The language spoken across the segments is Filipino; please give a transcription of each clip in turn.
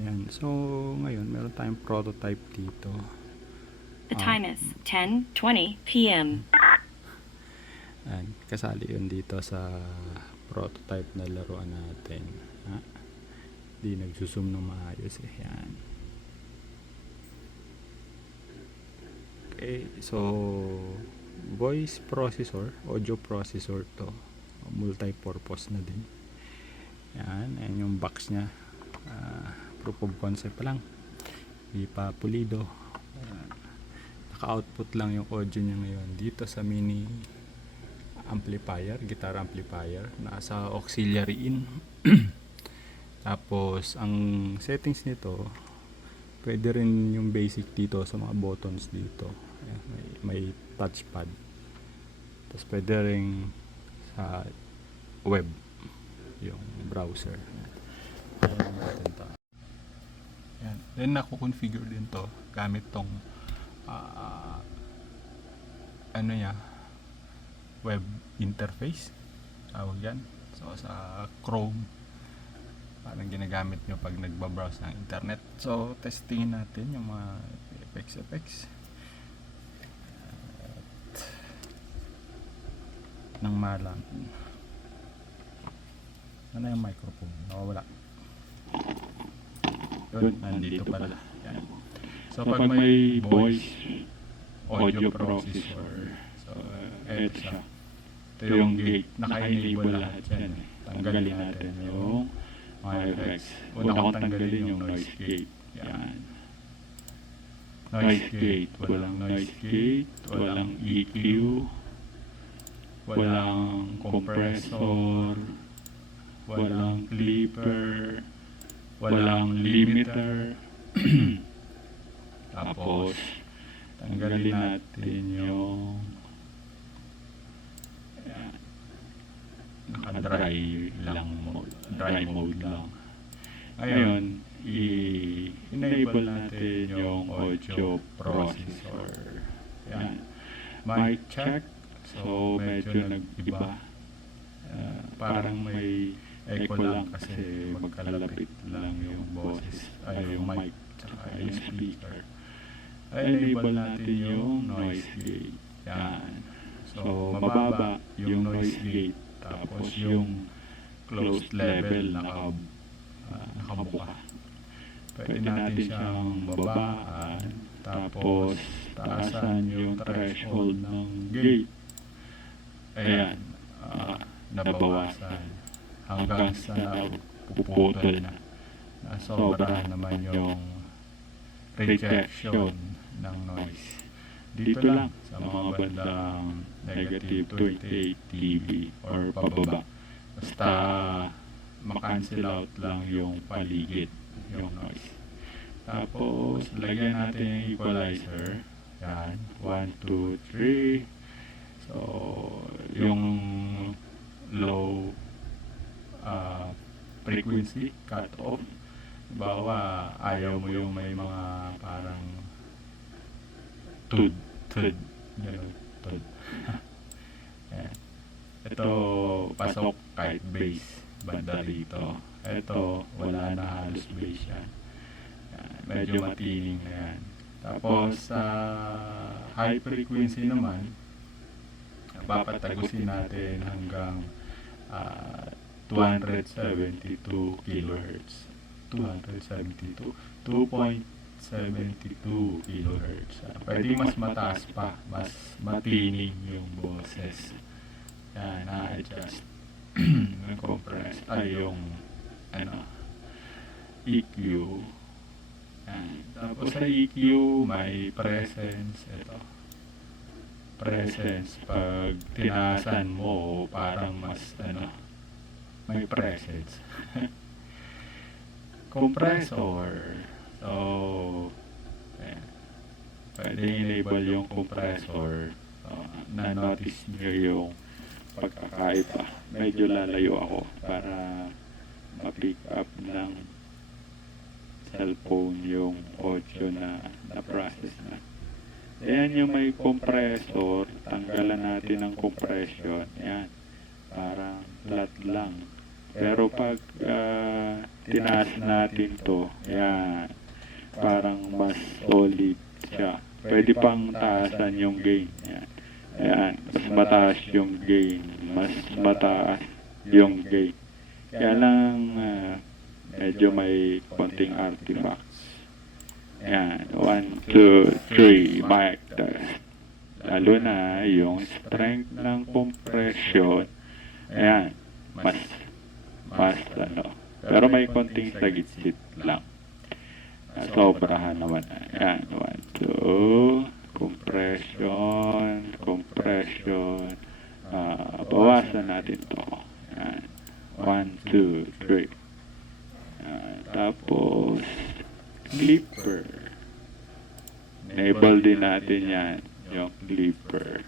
Yan. So, ngayon, meron tayong prototype dito. The time is 10:20 p.m. Yan. Kasali yun dito sa prototype na laruan natin. Di nagsusum ng maayos eh. Yan. Okay. So, voice processor, audio processor to. Multi-purpose na din. Yan. Yan yung box nya. Proof of concept pa lang, hindi pa pulido. Naka-output lang yung audio nya ngayon dito sa mini amplifier, guitar amplifier, nasa auxiliary in. Tapos ang settings nito, pwede rin yung basic dito sa mga buttons dito. Ayan, may touchpad. Tapos pwede rin sa web yung browser. Ayan natin to. Yan. Then nako-configure din to gamit tong ano ya, web interface tawag yan. So sa Chrome, parang ginagamit nyo pag nagbabrowse ng internet. So testingin natin yung mga effects nang malang. Ano yung microphone? Nawawala. Yun, nandito pala. Yan. So pag may voice audio processor, so eto siya. Ito yung gate. Naka-enable lahat yan. Tanggalin natin yung mga effects. Una kong tanggalin yung noise gate. Yan. Noise gate. Walang noise gate. Walang EQ. Walang compressor. Walang clipper. Walang limiter. Tapos tanggalin natin yung naka-dry lang mode. Dry mode lang. Ngayon, i-enable natin yung audio processor. Yan. Mic check. So medyo nag-iba. Parang may echo lang kasi magkalapit lang yung boses, ay yung mic tsaka yung speaker. Enable natin yung noise gate. Yan. So mababa yung noise gate, tapos yung closed level nakabuka. Pwede natin siyang babaan, tapos taasan yung threshold ng gate. Ayan, nabawasan hanggang sa puputol na. Nasobrahan naman yung rejection ng noise. Dito lang sa mga bandang negative 28 dB or pababa. Basta makancel out lang yung paligid, yung noise. Tapos lagyan natin yung equalizer. Yan, 1, 2, 3. So yung low frequency cut off. Bawa ayaw mo yung may mga parang tud gano'n, tud. Ito pasok kahit bass banda rito. Ito wala na halos bass yan. Medyo matining na yan. Tapos sa high frequency naman, papatagusin natin hanggang 272 kHz. 272, 2.72 kHz. Pwede mas mataas pa, mas matining yung boses. Yan, na-adjust. Yung compress, ay yung EQ. Yan. Tapos sa EQ, may presence. Ito. Presence, pag tinaasan mo, parang mas may presence. Compressor. So ayan. Pwede enable yung compressor. So, na-notice nyo yung pagkakaiba. Medyo lalayo ako para ma-pick up ng cellphone yung audio na na-process na. Ayan yung may compressor. Tanggalan natin ng compression. Ayan. Parang flat lang. Pero pag tinaas natin to, yan, parang mas solid siya. Pwede pang taasan yung gain. Yan. Ayan, mas mataas yung gain. Mas mataas yung gain. Kaya lang, medyo may konting artifacts. Ayan, 1, 2, 3, mic test. Lalo na yung strength ng compression. Ayan, mas ano. Pero may konting sagitsit lang. Sobrahan naman. Ayan, 1, 2, compression. Bawasan natin to. Ayan, 1, 2, 3. Tapos, clipper. Enable din natin yan, yung clipper.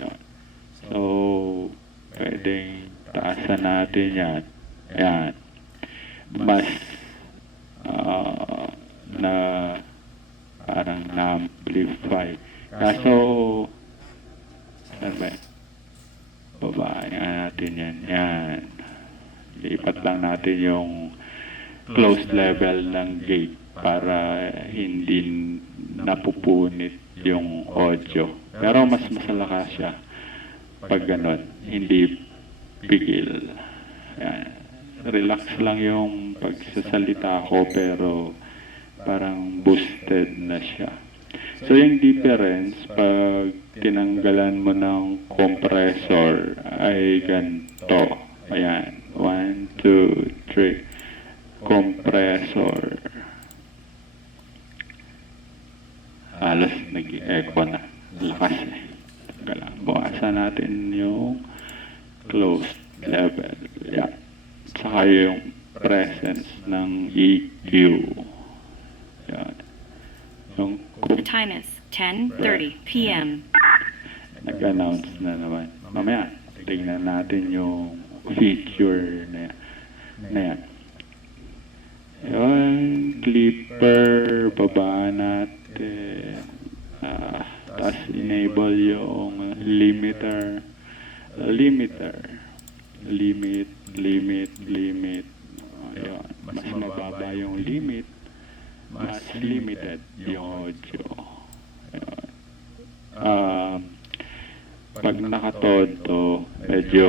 Yan. So, pwedeng taasan natin yan. Yan. Mas na parang na-amplify. Kaso, saan ba? Babaan natin yan. Yan. Lipat lang natin yung closed level ng gate para hindi napupunit yung audio. Pero mas masalakas siya pag ganon, hindi pigil. Yan. Relax lang yung pagsasalita ko pero parang boosted na siya. So yung difference pag tinanggalan mo ng compressor ay ganito. Ayan. 1, 2, 3. Compressor. Halos nag-echo na. Lakas eh. Bawasan natin yung closed level. Yeah. Saka yung presence ng EQ. Yan. Yung The time is 10:30 p.m. nag-announce na naman. Mamaya, tingnan natin yung feature na yan. Yun, clipper, babaan natin. Tapos enable yung limiter. Limit. Ayun, mas mababa yung limit, mas limited yung audio. Ayun. Pag nakatodo, medyo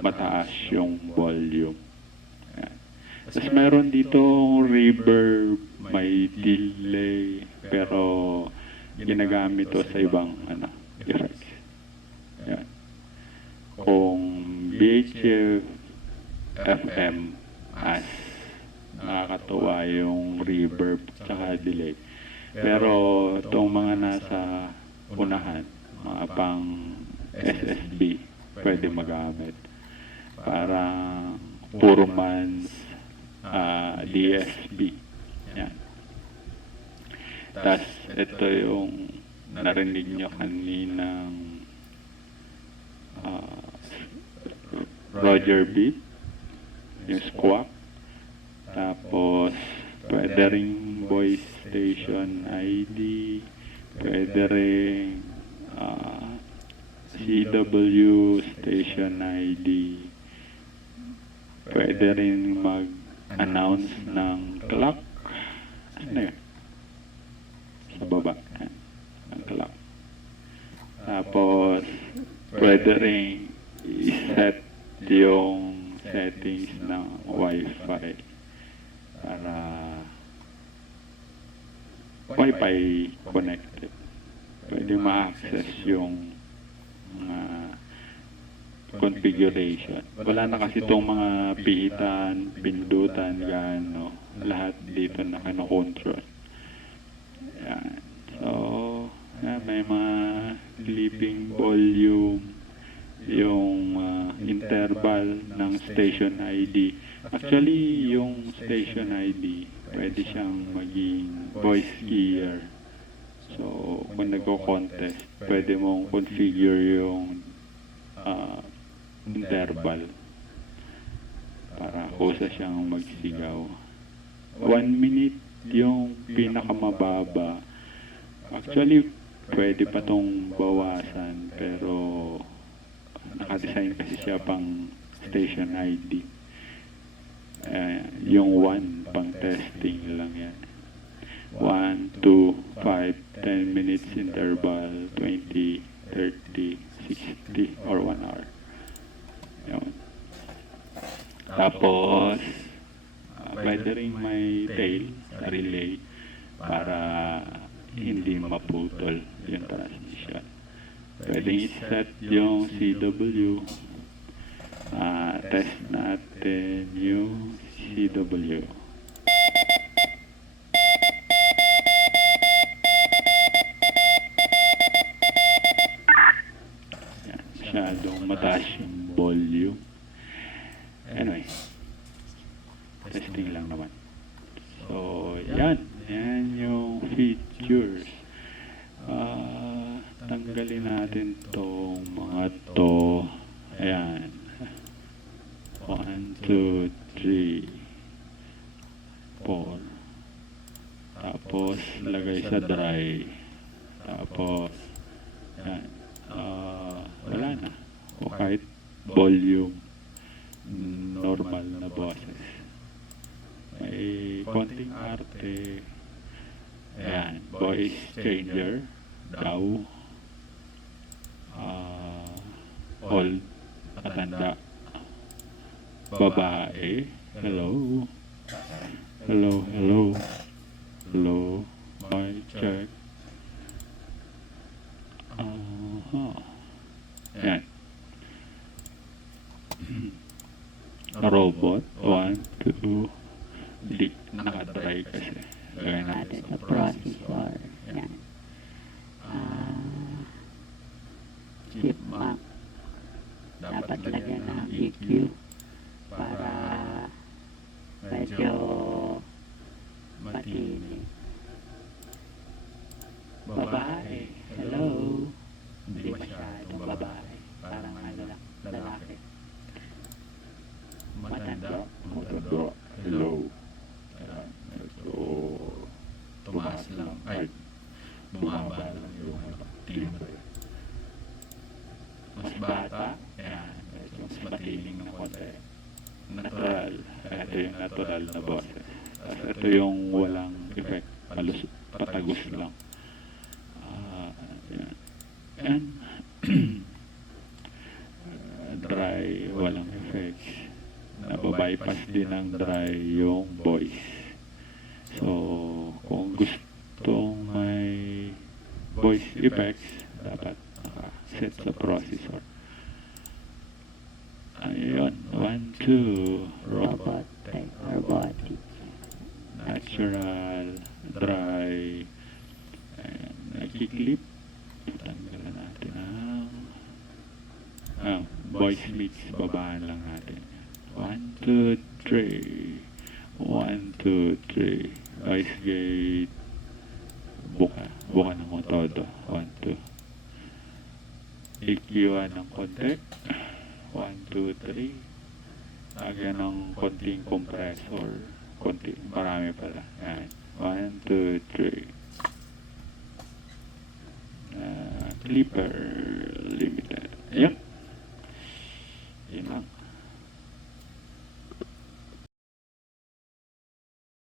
mataas yung volume. Ayan. Tapos meron dito reverb, may delay, pero ginagamit to sa ibang effects. Ayan. Kung VHF FM as nakakatuwa yung reverb tsaka delay. Pero itong mga nasa unahan, mga pang SSB, pwede magamit. Parang Purman's DSB. Yan. Tapos ito yung narinig nyo kaninang Roger Beat, yung squawk. Tapos pwede ring voice station ID, pwede ring CW station ID, pwede rin mag-announce ng clock. Ano yun? Sa baba. Ang clock. Tapos, pwede rin i-set yung settings ng Wi-Fi para Wi-Fi connected. Pwede ma-access yung mga configuration. Wala na kasi itong mga pihitan, pindutan, gano. Lahat dito na control. Yan. So, yan, may mga clipping volume, yung interval ng station ID. Actually, yung station ID, pwede siyang maging voice keyer. So, kung nagko-contest, pwede mong configure yung interval para kusa siyang magsigaw. 1 minute yung pinakamababa. Actually, pwede pa tong bawasan, pero nakadesign kasi siya pang station ID. Yung 1 pang testing lang yan. 1, 2, 5, 10 minutes interval, 20, 30, 60, or 1 hour. Yun. Tapos, pwede rin may tail sa relay para hindi maputol yung transmission. Pwede i-set yung CW. Test natin yung CW. Yan, masyadong mataas yung volume. Anyway, testing lang naman. So, yan. Yan yung features. Tanggalin natin tong mga to. Ayan. 1, 2, 3, 4. Tapos, lagay sa dry. Tapos, yan. Wala na. O kahit volume, normal na boses. May konting arte. Ayan, voice changer daw. Old, matanda. Babae. Hello. Hello, hello. Hello. Mic check. Ayan. Robot. 1, 2. Hindi nakatry kasi. Gawin natin sa processor. Yan. Chipmunk. Dapat lagyan ng EQ para medyo matinig. Babae. Hello. Hindi masyadong babae. Parang lalaki. Matanda. Hello. Medyo tumaas lang. Ay, bumaba lang yung timbre. Mas bata. Ayan. Medyo mas matiling ng konti. Natural. Ito yung natural na boses. Tapos ito yung walang effect. Patagos lang. Ayan. And dry, walang effects. Nababypass din ng dry yung voice. So, kung gustong may voice effects, dapat set sa processor. Ayun, 1, 2, robot, Robotic. natural, dry, and nakiklip. Tanggalan natin ang voice mix, babaan lang natin. 1, 2, 3. 1, 2, 3. Noise gate. Buka ng todo. 1, 2. EQ-an ng konti. 1, 2, 3. Lagyan ng konting compressor. Konti. Marami pala. Yan. 1, 2, 3. Clipper limited. Yep.